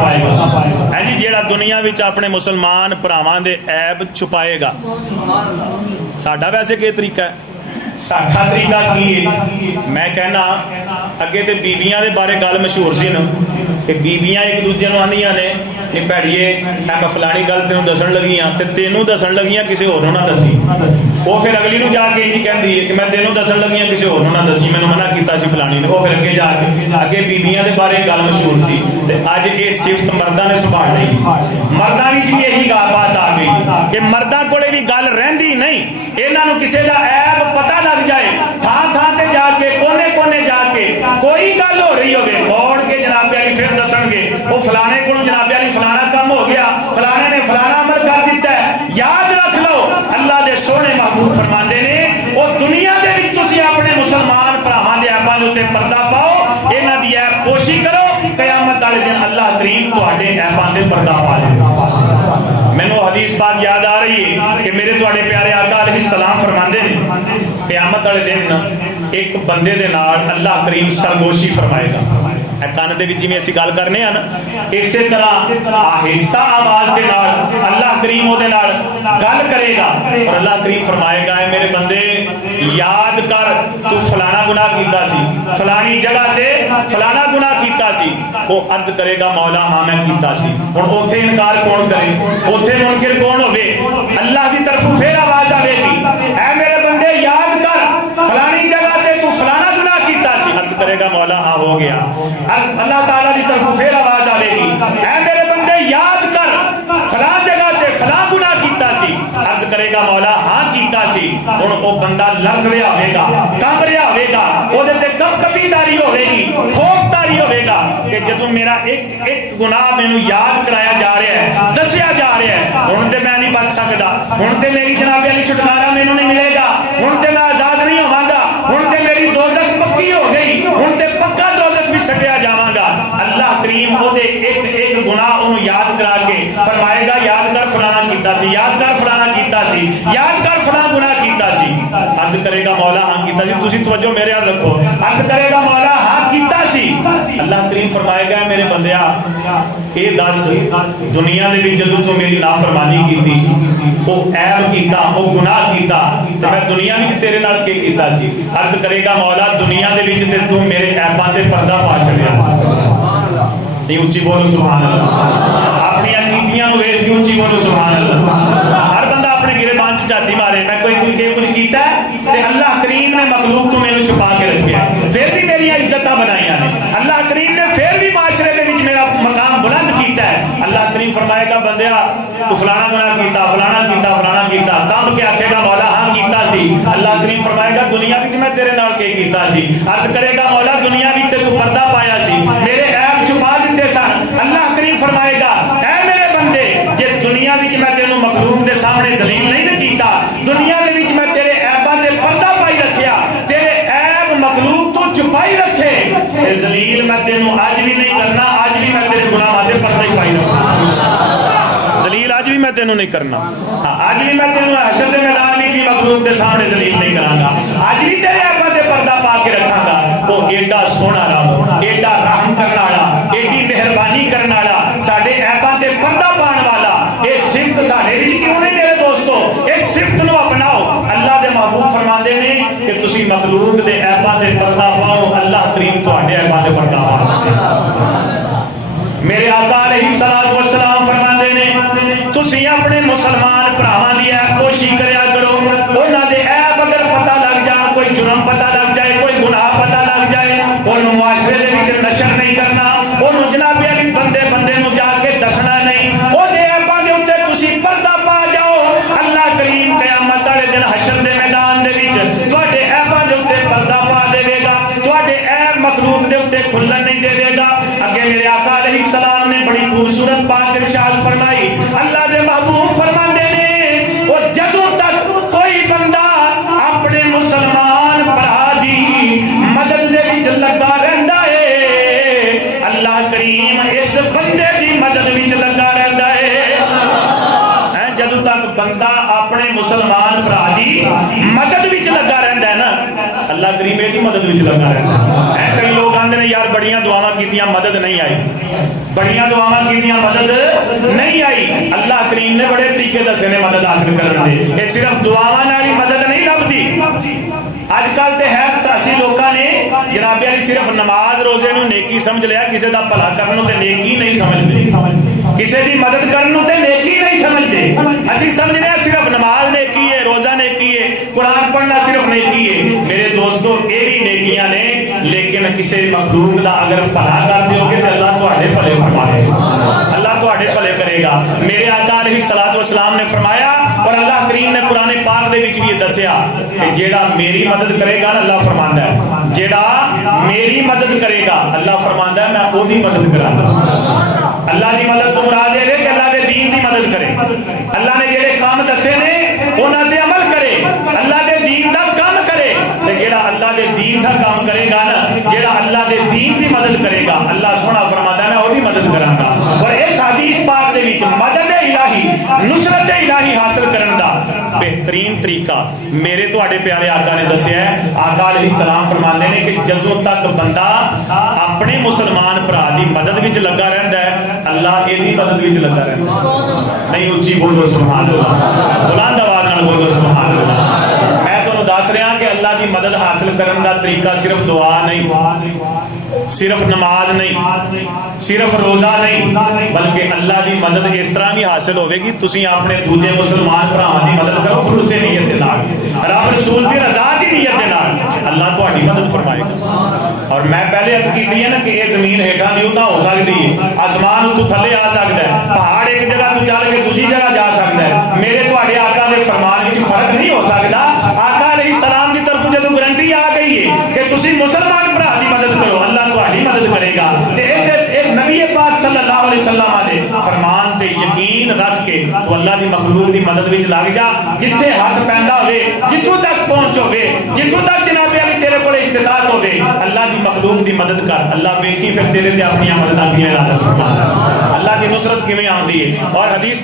पाएगा है जी। जेड़ा दुनिया विच अपने मुसलमान भरावां दे ऐब छुपाएगा, साडा वैसे के तरीका है? साडा तरीका की है? मैं कहना अगे तो बीबियां दे बारे गल मशहूर सी ना कि बीबियां एक दूजे नूं आंदियां ने कि भैड़िए मैं फलानी गल तेनों दसन लगी हाँ तो तेनों दसन लगी हाँ किसी होर नूं ना दसी। वो फिर अगली नूं जाके इंज कहंदी है कि मैं तेनों दसन लगी हाँ किसी होर नूं ना दसी, मैनूं मना कीता सी फलानी ने। वो फिर अगे जाके अगे बीबियां दे बारे गल मशहूर सी ते अज ये सिफत मर्दां ने संभाल लई। मर्दां विच भी यही बात आ गई कि मर्दां कोले भी गल रहिंदी नहीं, इन्हां नूं किसी दा ऐब पता लग जाए थां थां ते जाके कोने कोने जाके कोई गल हो रही होवे मोड़ के जनाबे वाली फिर दसणगे वो फलाने कोलों जनाबे वाली फलाना काम हो गया, फलाने ने फलाना अमल कर दिता है। याद रख लो अल्लाह दे सोहने महबूब फरमांदे ने वो दुनिया दे विच तुसीं अपने मुसलमान भरावां दे ऐबां दे उत्ते पर्दा पाओ, इन्हां दी ऐब पोशी करो, कयामत वाले दिन अल्लाह करीम तुहाडे ऐबां ते पर्दा पा देगा। मैनूं हदीस पाक याद आ रही है कि मेरे तुहाडे प्यारे आका अलैहिस्सलाम फरमांदे ने कयामत वाले दिन एक बंदे दे नाल अल्लाह करीम सरगोशी फरमाएगा। कान दे विच जिवें असीं गल करने आ ना इस तरह आहिस्ता आवाज दे नाल अल्लाह करीम ओहदे नाल गल करेगा और अल्लाह करीम फरमाएगा है मेरे बंदे याद कर तू फलाना गुनाह कीता सी, फलानी जगह ते फलाना गुनाह कीता सी। वो अर्ज करेगा मौला हाँ मैं कीता सी। हुण ओथे इनकार कौन करे, ओथे मुनकिर कौन होवे? अल्लाह दी तरफों फिर आवाज आवेगी ऐ मेरे बंदे याद कर फलानी जगह ते तू फलाना गुनाह कीता सी। अर्ज करेगा मौला हाँ हो गया। अल्लाह ताला की तरफ फिर आवाज आएगी ऐ मेरे बंदे याद कर फलां जगह ते फलां गुनाह कीता सी। अर्ज करेगा मौला हाँ कीता सी। हुण ओ बंदा लरज रहा होगा, कंब रहा होगा, ओहदे ते कपकपीदारी होगी, खौफदारी होगा कि जदों मेरा एक एक गुनाह मैनू याद कराया जा रहा है, दसिया जा रहा है, हुण ते मैं नहीं बच सकदा, हुण ते मेरी जनाबे वाली छुटकारा मैनू नहीं मिलेगा, हुण ते मैं आजाद नहीं होवांगा, हुण ते मेरी दोज़ख पक्की हो गई, हुण ते पक्का दोज़ख भी सटिया जावांगा। अल्लाह करीम ओदे एक एक गुनाह उन्हें याद करा के फरमाएगा याद कर फलाना कीता सी, याद कर फलाना कीता सी, याद कर फलाना गुनाह कीता सी। अर्ज करेगा मौला हाँ कीता सी। तुसी तवज्जो मेरे नाल रखो। अर्ज करेगा मौला हाँ कीता सी। अल्लाह करीम फरमाएगा मेरे बंदिया ये दस दुनिया दे विच जदों तू मेरी नाफरमानी कीती, वो ऐब कीता, वो गुनाह कीता, ते मैं दुनिया विच तेरे नाल के कीता सी? अर्ज करेगा मौला दुनिया दे विच ते तू मेरे ऐबां ते पर्दा पा छड़िया सी। नहीं उच्ची बोलो सुभान अल्लाह। अपनी कीतियां नूं वेख के उच्ची बोलो सुभान अल्लाह। हर बंदा अपने गिरेबान च झाती मारे मैं कोई कुछ कीता ते अल्लाह करीम ने मखलूक तो मैनू छुपा के रखिया, फिर भी मेरी इज्जतां बनाईयां ने। अल्लाह करीम ने फिर भी माशरे दे विच मेरा मकाम बुलंद कीता है। अल्लाह करीम फरमाएगा बंदिया तू फलाना गुनाह कीता, फलाना कीता, फलाना कीता, तब के आखेगा मौला हाँ कीता सी। अल्लाह करीम फरमाएगा दुनिया विच मैं तेरे नाल के कीता सी? अर्ज करेगा मौला दुनिया विच ते तू पर्दा पाया सी, मेरे ऐब छुपा दिते सन। अल्लाह करीम फरमाएगा ऐ मेरे बंदे जे दुनिया विच मैं तेनू मखलूक दे सामने जलील नहीं न कीता, दुनिया दे विच मैं तेरे ऐबां ते पर्दा पाई रखिया, तेरे ऐब मखलूक तू छुपाई रखे, ते जलील मैं तेनू अज भी नहीं करना, अज भी मैं तेरे गुनाहां ते पर्दा ही पाई रखूंगा। जलील अज भी मैं तेनू नहीं करना, अज भी मैं तेनू हशर दे मैदान विच भी मखलूक दे सामने जलील नहीं करांगा, अज भी तेरे ऐबां ते पर्दा पा के रखांगा। वो एडा सोहना रब, एडा रहम करने वाला, एडी मेहरबानी करने वाला, साडे ऐबां ते पर्दा पाने वाला, ये सिफत साडे विच क्यों नहीं मेरे दोस्तों? इस सिफत नूं अपनाओ। अल्लाह दे महबूब फरमांदे ने कि तुसीं मखलूक दे ऐबां ते पर्दा पाओ, अल्लाह करीम तुहाडे ऐबां ते पर्दा पा सके। मेरे आका अलैहिस्सलातु वस्सलाम फरमांदे ने तुसीं अपने मुसलमान भरावां दी ऐबपोशी करया करो। उन्हां दे ऐब अगर पता लग जाए, कोई जुर्म पता लग जाए, कोई गुनाह पता लग जाए, उन्होंने मुआशरे दे विच नशर नहीं करना, उन्होंने जनाबे वाली बंदे बंदे नूं जाके दसना नहीं, ओहदे ऐबां दे उत्ते तुसीं पर्दा पा जाओ। अल्लाह करीम कयामत वाले दिन हशर दे मैदान दे विच तुहाडे ऐबां दे उत्ते पर्दा पा देवेगा, तुहाडे ऐब मखलूक दे उत्ते खुल्लन नहीं देवेगा। अगे मेरे आका अलैहिस्सलाम ने बड़ी खूबसूरत बात इरशाद फरमाई। अल्लाह दे महबूब फरमांदे ने वो जदों तक कोई बंदा अपने मुसलमान भरा दी मदद दे विच लगा रहंदा है, अल्लाह करीम इस बंदे दी मदद विच लगा रहंदा है। जदों तक बंदा अपने मुसलमान भरा दी मदद विच लगा रहंदा है ना, अल्लाह करीम इहदी मदद विच लगा रहंदा है। कई लोग आंदे ने यार बड़ियां दुआवां कीतियां मदद नहीं आई, बड़ियां दुआवां कीतियां, मदद नहीं आई। अल्लाह करीम ने बड़े तरीके दसे ने मदद हासिल करने दे। ये सिर्फ दुआवां नाल ही मदद नहीं लभदी। अजकल तो है असी लोगों ने जनाबे वाली सिर्फ नमाज रोजे नूं नेकी समझ लिया, किसी का भला करने नूं ते नेकी नहीं समझते, किसी की मदद करने नूं ते नेकी नहीं समझते। असी समझने हैं सिर्फ नमाज नेकी है, रोजा नेकी है, कुरान पढ़ना सिर्फ नेकी है। मेरे दोस्तों ये भी नेकियां ने, लेकिन किसी मखलूक का अगर भला कर दोगे तो अल्लाह तुहाडे भले फरमाएगा, अल्लाह तुहाडे भले करेगा। मेरे आका अलैहिस्सलातु वस्सलाम ने फरमाया और अल्लाह करीम ने कुरान पाक दे विच भी ये दसिया कि जेड़ा मेरी मदद करेगा ना, अल्लाह फरमांदा है जेड़ा मेरी मदद करेगा, अल्लाह फरमांदा है मैं ओदी मदद करांगा। अल्लाह की मदद तो मुराद है कि अल्लाह के दीन की मदद करे। अल्लाह ने जेड़े काम दसे ने उन्हां ते अमल करे, अल्लाह के दीन दा काम करे। ते जेड़ा अल्लाह के दीन दा काम करेगा ना, जेड़ा अल्लाह के दीन की मदद करेगा, अल्लाह सोहना फरमांदा है मैं ओदी मदद करांगा। और इस हदीस पाक दे विच मदद इलाही, नुसरत इलाही हासिल करन दा बेहतरीन तरीका मेरे तुहाडे प्यारे आका ने दसिया है। आका अलैहिस्सलाम फरमांदे ने कि जदों तक बंदा अपने मुसलमान भरा दी मदद विच लगा रहिंदा है, अल्लाह एदी मदद विच लगा रहिंदा। नहीं उच्ची बोलो सुभान अल्लाह, बुलंद आवाज नाल बोलो सुभान अल्लाह। मैं तुहानूं दस रहा कि अल्लाह की मदद हासिल करन दा तरीका सिर्फ दुआ नहीं, सिर्फ नमाज नहीं, सिर्फ रोजा नहीं, बल्कि अल्लाह की मदद इस तरह भी हासिल होगी, तुसी अपने दूजे मुसलमान भरावां दी मदद करो खलूसे नीयत दे नाल, रब रसूल दी रज़ा दी नीयत दे नाल, अल्लाह तुहाडी मदद फरमाएगा। और मैं पहले अर्ज की है ना कि ये जमीन हेठां दी उतां हो सकती है, आसमान उतों थले आ सकता है, पहाड़ एक जगह तो चल के दूजी जगह जा सकता है। मेरे तुहाडे आका दे फरमान विच फर्क नहीं हो सकता। आका अलैहिस्सलाम की तरफ जदों गारंटी आ गई है कि तुसी मुसलमान भरा दी मदद करो, अल्लाह तुहाडी मदद करेगा। ते नबी पाक सल्लल्लाहु अलैहि वसल्लम दे फरमान ते यकीन रख के तो अल्लाह दी मखलूक दी मदद विच लग जा। जिथे हक पैंदा होवे, जिथों तक पहुंच होवे, जिथों तक जनाबे अली तेरे कोल इस्तिताअत होवे, अल्लाह दी मखलूक दी मदद कर। अल्लाह वेखी फिर तेरे ते अपनी मदद किवें नाज़िल फरमांदा, अल्लाह दी नुसरत किवें आउंदी है। और हदीस